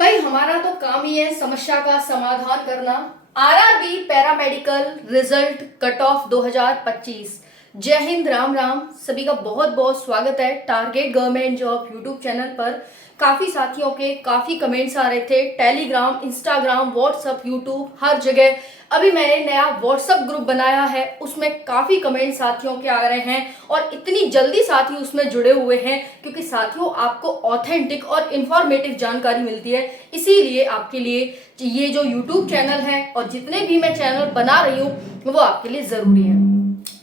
भाई हमारा तो काम ही है समस्या का समाधान करना। RRB paramedical result cut off 2025। जय हिंद, राम राम। सभी का बहुत बहुत स्वागत है target government job YouTube channel पर। काफी साथियों के काफी कमेंट्स आ रहे थे, टेलीग्राम, इंस्टाग्राम, व्हाट्सअप, यूट्यूब, हर जगह। अभी मैंने नया व्हाट्सअप ग्रुप बनाया है, उसमें काफी कमेंट साथियों के आ रहे हैं और इतनी जल्दी साथी उसमें जुड़े हुए हैं क्योंकि साथियों आपको ऑथेंटिक और इंफॉर्मेटिव जानकारी मिलती है। इसीलिए आपके लिए ये जो यूट्यूब चैनल है और जितने भी मैं चैनल बना रही हूँ वो आपके लिए जरूरी है।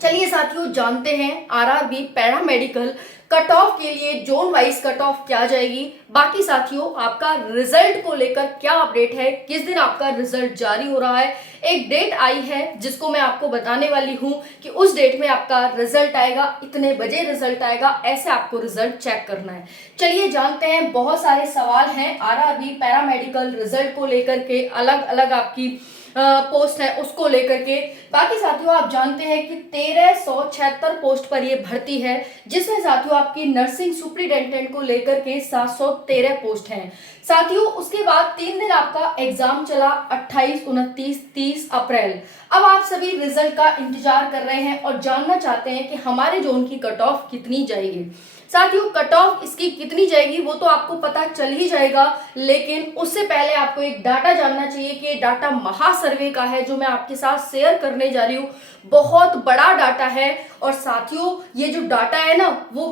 चलिए साथियों, जानते हैं आरआरबी पैरामेडिकल कट ऑफ के लिए जोन वाइज कट ऑफ क्या जाएगी। बाकी साथियों आपका रिजल्ट को लेकर क्या अपडेट है, किस दिन आपका रिजल्ट जारी हो रहा है। एक डेट आई है जिसको मैं आपको बताने वाली हूं कि उस डेट में आपका रिजल्ट आएगा, इतने बजे रिजल्ट आएगा, ऐसे आपको रिजल्ट चेक करना है। चलिए जानते हैं। बहुत सारे सवाल हैं आरआरबी पैरामेडिकल रिजल्ट को लेकर के, अलग अलग आपकी पोस्ट है उसको लेकर के। बाकी साथियों आप जानते हैं कि 1376 पोस्ट पर ये भर्ती है, जिसमें साथियों आपकी नर्सिंग सुपरिटेंडेंट को लेकर के 713 पोस्ट हैं। साथियों उसके बाद 3 दिन आपका एग्जाम चला, 28, 29, 30 अप्रैल। अब आप सभी रिजल्ट का इंतजार कर रहे हैं और जानना चाहते हैं कि हमारे जोन की कट ऑफ कितनी जाएगी। साथियों कट ऑफ इसकी कितनी जाएगी वो तो आपको पता चल ही जाएगा, लेकिन उससे पहले आपको एक डाटा जानना चाहिए कि ये डाटा महासर्वे का है जो मैं आपके साथ शेयर करने जा रही हूँ। बहुत बड़ा डाटा है और साथियों ये जो डाटा है ना वो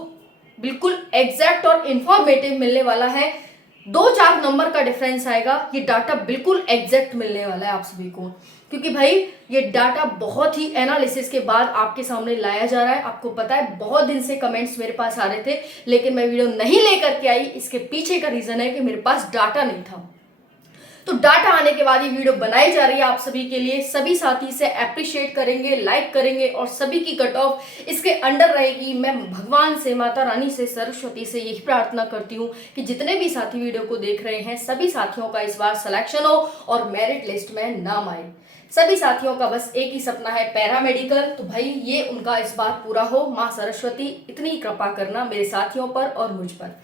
बिल्कुल एग्जैक्ट और इंफॉर्मेटिव मिलने वाला है। 2-4 नंबर का डिफरेंस आएगा, ये डाटा बिल्कुल एग्जैक्ट मिलने वाला है आप सभी को, क्योंकि भाई ये डाटा बहुत ही एनालिसिस के बाद आपके सामने लाया जा रहा है। आपको पता है बहुत दिन से कमेंट्स मेरे पास आ रहे थे लेकिन मैं वीडियो नहीं लेकर के आई, इसके पीछे का रीजन है कि मेरे पास डाटा नहीं था। तो डाटा आने के बाद ये वीडियो बनाई जा रही है आप सभी के लिए। सभी साथी इसे अप्रिशिएट करेंगे, लाइक करेंगे और सभी की कट ऑफ इसके अंडर रहेगी। मैं भगवान से, माता रानी से, सरस्वती से यही प्रार्थना करती हूँ कि जितने भी साथी वीडियो को देख रहे हैं सभी साथियों का इस बार सिलेक्शन हो और मेरिट लिस्ट में नाम आए। सभी साथियों का बस एक ही सपना है, पैरामेडिकल। तो भाई ये उनका इस बार पूरा हो। माँ सरस्वती इतनी कृपा करना मेरे साथियों पर और मुझ पर।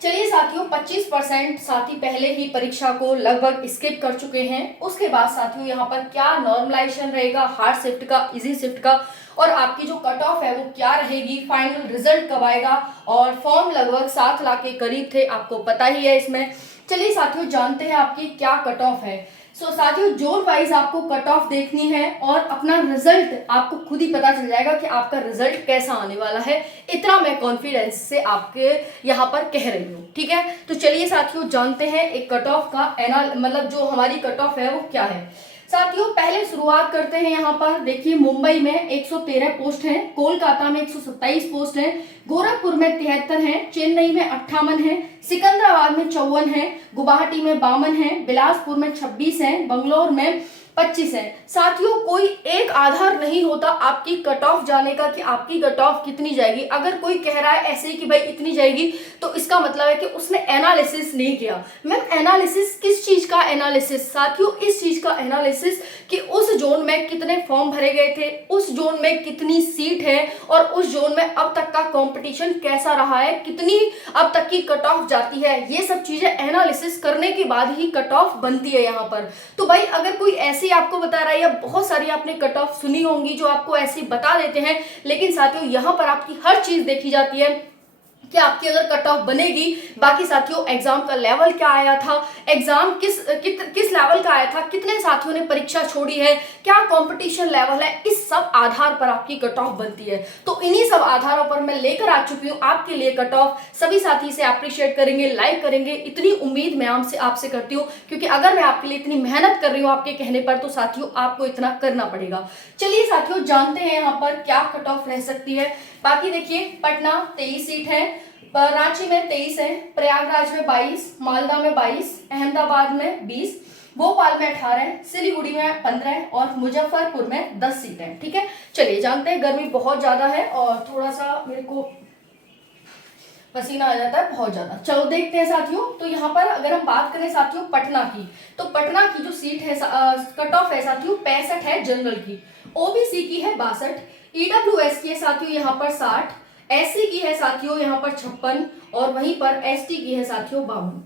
चलिए साथियों 25% साथी पहले ही परीक्षा को लगभग स्किप कर चुके हैं। उसके बाद साथियों यहाँ पर क्या नॉर्मलाइजेशन रहेगा, हार्ड शिफ्ट का, इजी शिफ्ट का, और आपकी जो कट ऑफ है वो क्या रहेगी, फाइनल रिजल्ट कब आएगा, और फॉर्म लगभग 7 लाख के करीब थे, आपको पता ही है इसमें। चलिए साथियों जानते हैं आपकी क्या कट ऑफ है। साथियों जोन वाइज आपको कट ऑफ देखनी है और अपना रिजल्ट आपको खुद ही पता चल जाएगा कि आपका रिजल्ट कैसा आने वाला है। इतना मैं कॉन्फिडेंस से आपके यहाँ पर कह रही हूँ, ठीक है। तो चलिए साथियों जानते हैं एक कट ऑफ का मतलब जो हमारी कट ऑफ है वो क्या है। साथियों पहले शुरुआत करते हैं। यहाँ पर देखिए मुंबई में 113 पोस्ट हैं, कोलकाता में 127 पोस्ट हैं, गोरखपुर में 73 हैं, चेन्नई में 58 हैं, सिकंदराबाद में 54 हैं, गुवाहाटी में 52 हैं, बिलासपुर में 26 हैं, बंगलोर में 25 है। साथियों कोई एक आधार नहीं होता आपकी कट ऑफ जाने का कि आपकी कट ऑफ कितनी जाएगी। अगर कोई कह रहा है ऐसे ही कि भाई इतनी जाएगी तो इसका मतलब है कि उसने एनालिसिस नहीं किया। मैम एनालिसिस किस चीज का एनालिसिस? साथियों इस चीज का एनालिसिस कि उस जोन में कितने फॉर्म भरे गए थे, उस जोन में कितनी सीट है और उस जोन में अब तक का कंपटीशन कैसा रहा है, कितनी अब तक की कट ऑफ जाती है। ये सब चीजें एनालिसिस करने के बाद ही कट ऑफ बनती है यहाँ पर। तो भाई अगर कोई ऐसे आपको बता रहा है, या बहुत सारी आपने कट ऑफ सुनी होंगी जो आपको ऐसे बता देते हैं, लेकिन साथियों यहां पर आपकी हर चीज देखी जाती है कि आपकी अगर कट ऑफ बनेगी। बाकी साथियों एग्जाम का लेवल क्या आया था, एग्जाम किस लेवल का आया था, कितने साथियों ने परीक्षा छोड़ी है, क्या कंपटीशन लेवल है, इस सब आधार पर आपकी कट ऑफ बनती है। तो इन्हीं सब आधारों पर मैं लेकर आ चुकी हूँ आपके लिए कट ऑफ। सभी साथी से अप्रिशिएट करेंगे, लाइक करेंगे, इतनी उम्मीद मैं आपसे करती हूँ, क्योंकि अगर मैं आपके लिए इतनी मेहनत कर रही हूँ आपके कहने पर तो साथियों आपको इतना करना पड़ेगा। चलिए साथियों जानते हैं यहाँ पर क्या कट ऑफ रह सकती है। बाकी देखिए पटना 23 सीट है, रांची में 23 है, प्रयागराज में 22, मालदा में 22, अहमदाबाद में 20, भोपाल में 18, सिलीगुड़ी में 15 और मुजफ्फरपुर में 10 सीटें, ठीक है। चलिए जानते हैं, गर्मी बहुत ज्यादा है और थोड़ा सा मेरे को पसीना आ जाता है बहुत ज्यादा। चलो देखते हैं साथियों। तो यहाँ पर अगर हम बात करें साथियों पटना की, तो पटना की जो सीट है कट ऑफ है साथियों 65 है जनरल की, ओबीसी की है 62, ईडब्ल्यूएस की है साथियों यहाँ पर 60, एससी की है साथियों यहाँ पर 56 और वहीं पर एसटी की है साथियों 52।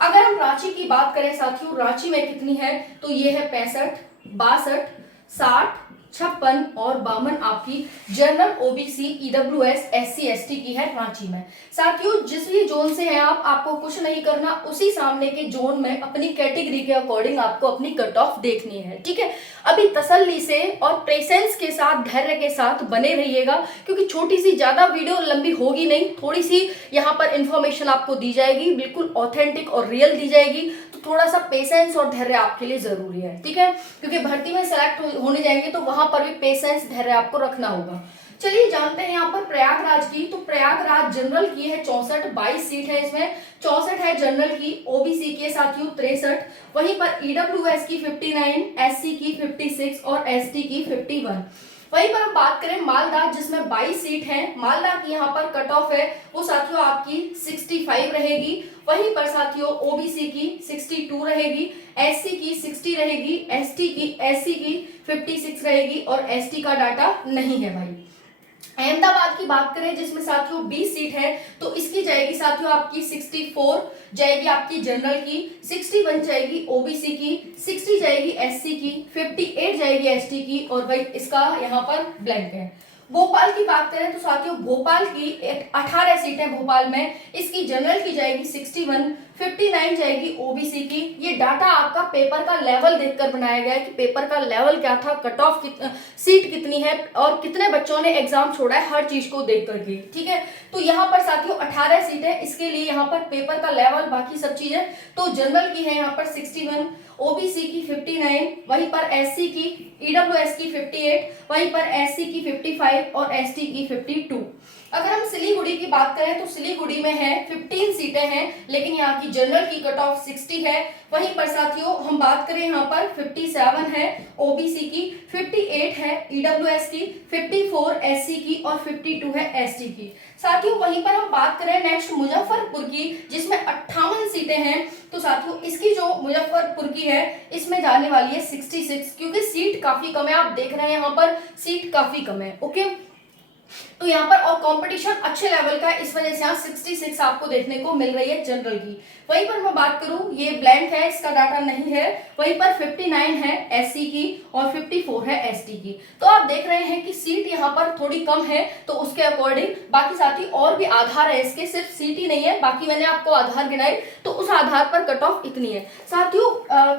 अगर हम रांची की बात करें साथियों, रांची में कितनी है, तो ये है 65, 62, 60, 56 और 52 आपकी general, OBC, EWS, SC, ST की है रांची में। साथियों जिस भी जोन से हैं आप, आपको कुछ नहीं करना, उसी सामने के जोन में अपनी कैटेगरी के अकॉर्डिंग आपको अपनी कट ऑफ देखनी है, ठीक है। अभी तसल्ली से और पेशेंस के साथ, धैर्य के साथ बने रहिएगा, क्योंकि छोटी सी, ज्यादा वीडियो लंबी होगी नहीं, थोड़ी सी यहाँ पर इंफॉर्मेशन आपको दी जाएगी, बिल्कुल ऑथेंटिक और रियल दी जाएगी, तो थोड़ा सा पेशेंस और धैर्य आपके लिए जरूरी है, ठीक है, क्योंकि भर्ती में सेलेक्ट होने जाएंगे तो वहां पर भी पेशेंस, धैर्य आपको रखना होगा। चलिए जानते हैं यहाँ पर प्रयागराज की। तो प्रयागराज जनरल की है 64, 22 सीट है इसमें, 64 है जनरल की, ओबीसी के साथियों 63, वहीं पर ईडब्ल्यूएस की 59, एससी की 56 और एसटी की 51। वहीं पर हम बात करें मालदा, जिसमें 22 सीट है, मालदा की यहाँ पर कट ऑफ है वो साथियों आपकी 65 रहेगी। वहीं पर साथियों ओबीसी की 62 रहेगी, एससी की 60 रहेगी, एससी की 56 रहेगी और एसटी का डाटा नहीं है भाई। अहमदाबाद की बात करें जिसमें साथियों 20 सीट है, तो इसकी जाएगी साथियों आपकी 64 जाएगी आपकी जनरल की, 61 जाएगी ओबीसी की, 60 जाएगी एससी की, 58 जाएगी एसटी की और भाई इसका यहाँ पर ब्लैंक है। भोपाल की बात करें तो साथियों भोपाल की 18 सीटें भोपाल में, इसकी जनरल की जाएगी 61, 59 जाएगी ओबीसी की। ये डाटा आपका पेपर का लेवल देखकर बनाया गया है कि पेपर का लेवल क्या था, कट ऑफ सीट कितनी है और कितने बच्चों ने एग्जाम छोड़ा है, हर चीज को देख करके, ठीक है। तो यहाँ पर साथियों 18 सीटें, इसके लिए यहाँ पर पेपर का लेवल, बाकी सब चीजें, तो जनरल की है यहाँ पर 61, ओबीसी की 59, वहीं पर एससी की, ईडब्ल्यूएस की 58, वहीं पर एससी की 55 और एसटी की 52। अगर हम सिलीगुड़ी की बात करें तो सिलीगुड़ी में है 15 सीटें हैं, लेकिन यहाँ की जनरल की कट ऑफ 60 है। वहीं पर साथियों हम बात करें यहाँ पर 57 है ओबीसी की, 58 है ईडब्ल्यूएस की, 54 एससी की और 52 है एसटी की। साथियों वहीं पर हम बात करें नेक्स्ट मुजफ्फरपुर की, जिसमें 58 सीटें हैं, तो साथियों इसकी जो मुजफ्फरपुर की है इसमें जाने वाली है 66, क्योंकि सीट काफी कम है, आप देख रहे हैं यहाँ पर सीट काफी कम है, ओके। तो यहाँ पर और कंपटीशन अच्छे लेवल का है, इस वजह से यहाँ 66 आपको देखने को मिल रही है जनरल की। वहीं पर मैं बात करूं, ये ब्लैंक है, इसका डाटा नहीं है। वहीं पर 59 है एससी की और 54 है एसटी की। तो आप देख रहे हैं कि सीट यहाँ पर थोड़ी कम है, तो उसके अकॉर्डिंग बाकी साथी और भी आधार है इसके, सिर्फ सीट ही नहीं है, बाकी मैंने आपको आधार गिनाए, तो उस आधार पर कट ऑफ इतनी है। साथियों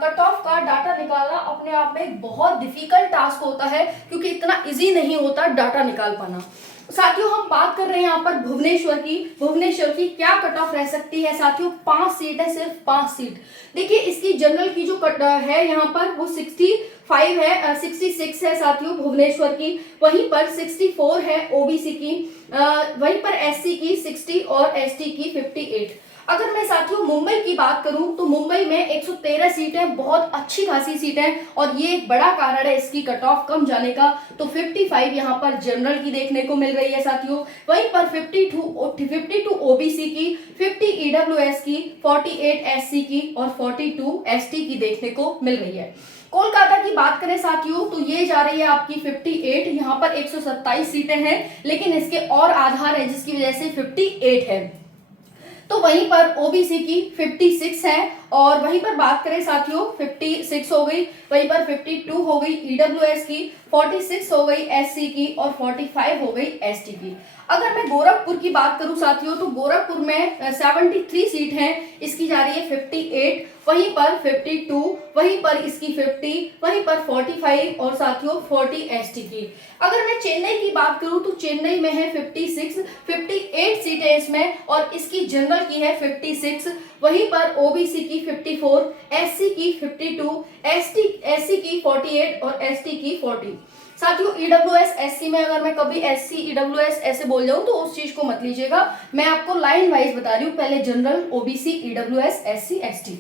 कट ऑफ का डाटा निकालना अपने आप में एक बहुत डिफिकल्ट टास्क होता है, क्योंकि इतना इजी नहीं होता डाटा निकाल पाना। साथियों हम बात कर रहे हैं यहाँ पर भुवनेश्वर की। भुवनेश्वर की क्या कट ऑफ रह सकती है साथियों? 5 सीट है, सिर्फ 5 सीट। देखिए इसकी जनरल की जो कट है यहाँ पर वो 65 है, 66 है साथियों भुवनेश्वर की। वहीं पर 64 है ओबीसी की, वहीं पर एससी की 60 और एसटी की 58। अगर मैं साथियों मुंबई की बात करूं तो मुंबई में 113 सीटें, बहुत अच्छी खासी सीटें, और ये एक बड़ा कारण है इसकी कट ऑफ कम जाने का। तो 55 यहाँ पर जनरल की देखने को मिल रही है साथियों। वहीं पर 52 ओबीसी की, 50 ईडब्ल्यूएस की, 48 एससी की और 42 एसटी की देखने को मिल रही है। कोलकाता की बात करें साथियों तो ये जा रही है आपकी 58, यहाँ पर 127 सीटें हैं, लेकिन इसके और आधार है जिसकी वजह से 58 है। तो वहीं पर ओबीसी की 56 है, और वहीं पर बात करें साथियों 56 हो गई, वहीं पर 52 हो गई ईडब्ल्यूएस की, 46 हो गई एससी की और 45 हो गई एसटी की। अगर मैं गोरखपुर की बात करूं साथियों तो गोरखपुर में 73 सीट हैं, इसकी जा रही है 58, वहीं पर 52, वहीं पर इसकी 50, वहीं पर 45 और साथियों 40 एसटी की। अगर मैं चेन्नई की बात करूं तो चेन्नई में है 58 सीटें इसमें, और इसकी जनरल की है 56, वहीं पर ओबीसी की 54, एससी की 52, एससी की 48 और एसटी की 40। साथियों ईडब्ल्यूएस एससी में अगर मैं कभी एससी ईडब्ल्यूएस ऐसे बोल जाऊं तो उस चीज को मत लीजिएगा, मैं आपको लाइन वाइज बता रही हूँ, पहले general, OBC, EWS, SC, ST.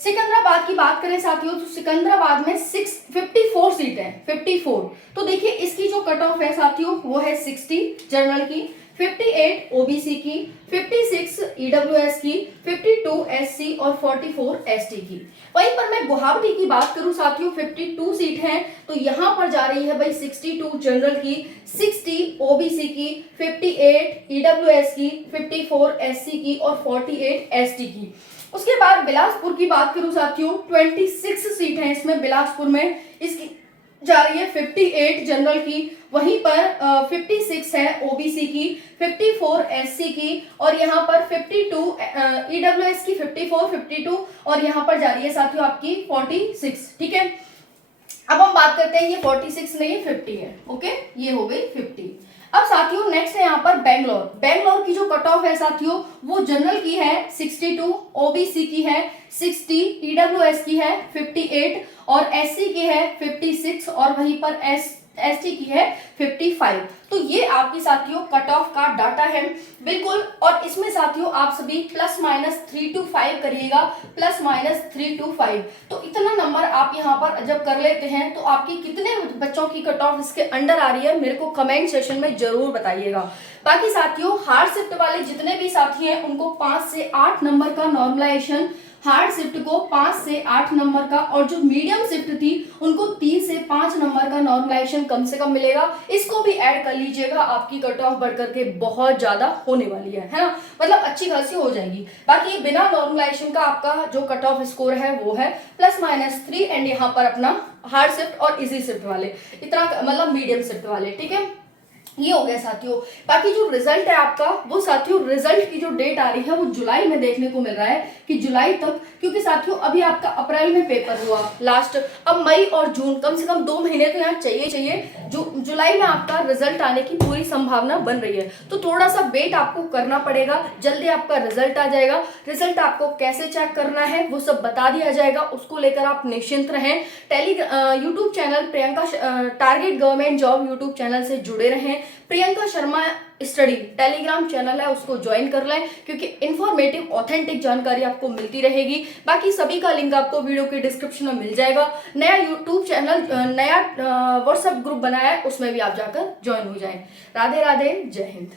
Secunderabad की बात करें साथियों तो सिकंदराबाद में 54 सीट है, 54। तो देखिए इसकी जो कट ऑफ है साथियों वो है 60 जनरल की, 58 ओबीसी की, 56 ईडब्ल्यूएस की, 52 एससी और 44 एसटी की। वहीं पर मैं गुवाहाटी की बात करूं साथियों 52 सीट हैं, तो यहां पर जा रही है भाई 62 जनरल की, 60 ओबीसी की, 58 ईडब्ल्यूएस की, 54 एससी की और 48 एसटी की। उसके बाद बिलासपुर की बात करूं साथियों, 26 सीट है इसमें बिलासपुर में, इसकी जा रही है 58 जनरल की, वहीं पर 56 है ओबीसी की, 54 एससी की, और यहाँ पर 52 ईडब्ल्यूएस की, 54 52, और यहाँ पर जा रही है साथियों आपकी 46। ठीक है, अब हम बात करते हैं, ये 46 नहीं 50 है। ओके, ये हो गई 50। अब साथियों नेक्स्ट है यहाँ पर बेंगलोर। बेंगलोर की जो कट ऑफ है साथियों वो जनरल की है 62, ओबीसी की है 60, ईडब्ल्यूएस की है 58, और एससी की है 56, और वहीं पर एसटी की है 55। तो ये आपकी साथियों कट ऑफ का डाटा है बिल्कुल। और इसमें साथियों आप सभी +- 3 to 5 करिएगा, +- 3 to 5। तो इतना नंबर आप यहाँ पर जब कर लेते हैं तो आपकी कितने बच्चों की कट ऑफ इसके अंडर आ रही है मेरे को कमेंट सेशन में जरूर बताइएगा। बाकी साथियों हार्ड शिफ्ट वाले जितने भी साथी हैं उनको 5 से 8 नंबर का नॉर्मलाइजेशन, हार्ड शिफ्ट को 5 से 8 नंबर का, और जो मीडियम शिफ्ट थी उनको 3 से 5 नंबर का नॉर्मलाइजेशन कम से कम मिलेगा। इसको भी ऐड कर लीजिएगा, आपकी कट ऑफ बढ़ करके बहुत ज्यादा होने वाली है ना, मतलब अच्छी खासी हो जाएगी। बाकी बिना नॉर्मलाइजेशन का आपका जो कट ऑफ स्कोर है वो है +- 3, एंड यहाँ पर अपना हार्ड शिफ्ट और इजी शिफ्ट वाले इतना, मतलब मीडियम शिफ्ट वाले। ठीक है, ये हो गया साथियों। बाकी जो रिजल्ट है आपका वो साथियों, रिजल्ट की जो डेट आ रही है वो जुलाई में देखने को मिल रहा है कि जुलाई तक, क्योंकि साथियों अभी आपका अप्रैल में पेपर हुआ लास्ट, अब मई और जून कम से कम 2 महीने तो यहाँ चाहिए। जुलाई में आपका रिजल्ट आने की पूरी संभावना बन रही है, तो थोड़ा सा वेट आपको करना पड़ेगा, जल्दी आपका रिजल्ट आ जाएगा। रिजल्ट आपको कैसे चेक करना है वो सब बता दिया जाएगा, उसको लेकर आप निश्चिंत रहें। YouTube channel Priyanka target government job YouTube channel से जुड़े रहें। Priyanka Sharma study Telegram channel है, उसको ज्वाइन कर लें, क्योंकि इंफॉर्मेटिव ऑथेंटिक जानकारी आपको मिलती रहेगी। बाकी सभी का लिंक आपको वीडियो के डिस्क्रिप्शन में मिल जाएगा। नया यूट्यूब चैनल, नया व्हाट्सएप ग्रुप बनाया है, उसमें भी आप जाकर ज्वाइन हो जाएं। राधे राधे, जय हिंद।